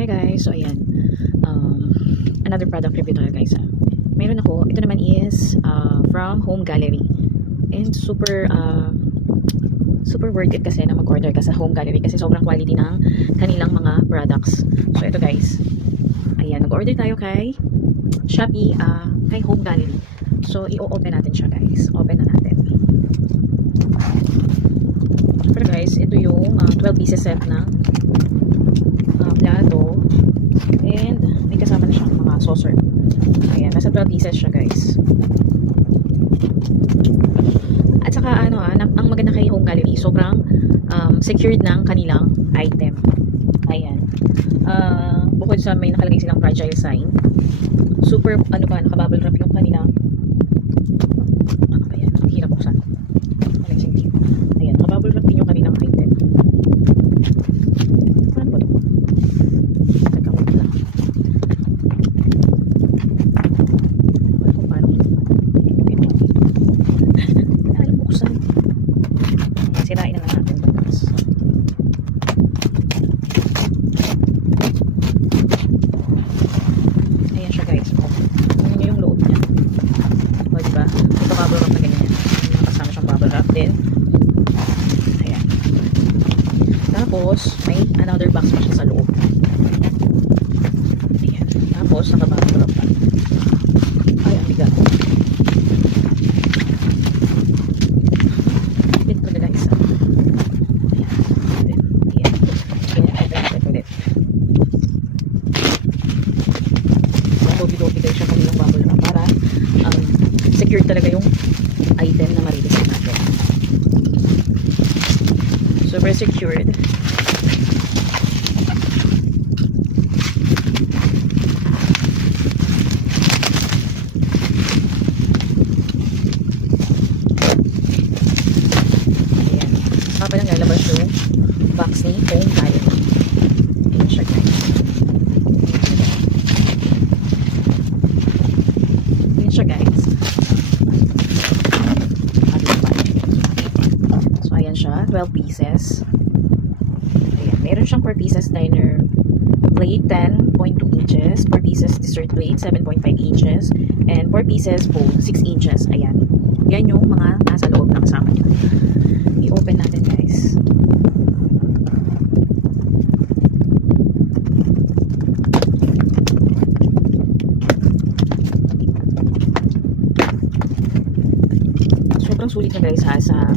Hi guys, so ayan, another product review tayo guys. Meron ako, ito naman is from Home Gallery, and super worth it kasi na mag-order ka sa Home Gallery kasi sobrang quality ng kanilang mga products. So ito guys, ayan, nag-order tayo kay Shopee, kay Home Gallery. So i-open natin siya guys, open na natin. Pero guys, ito yung 12 pieces set na plato, and may kasama na siyang mga saucer. Ayan, nasa 12 pieces siya guys. At saka ang maganda kay Home Gallery, sobrang secured ng kanilang item. Ayan, bukod sa may nakalagay silang fragile sign, super nakabubble wrap yung kanilang ayan, hirap buksan. Ayan, nakabubble wrap din yung kanilang item. Paano ba ito? Sirain na lang natin batas. Ayan siya guys. Ano yung loob niya? O diba? Ito bubble wrap na ganyan. Kasama siyang bubble wrap din. Ayan. Tapos, may another box pa siya sa loob. Ayan. Tapos, naka-bubble wrap pa. Ay, ang bigat. Dobi kayo siya kanilang bubble wrap para secure talaga yung item na marireceive natin. Super secured. Ayan. Saka pa lang lalabas yung box ni Home Gallery. Ayan siya guys. Siya guys. So ayan siya, 12 pieces. Ayan, meron siyang 4 pieces diner plate, 10.2 inches, 4 pieces dessert plate, 7.5 inches, and 4 pieces bowl, 6 inches. Ayan. Yan yung mga nasa loob na kasama niya. I-open natin guys. Sobrang sulit na guys sa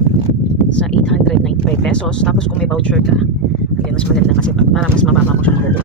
895 pesos. Tapos kung may voucher ka, ayan, mas maganda kasi para mas mababa mo siya makukuha.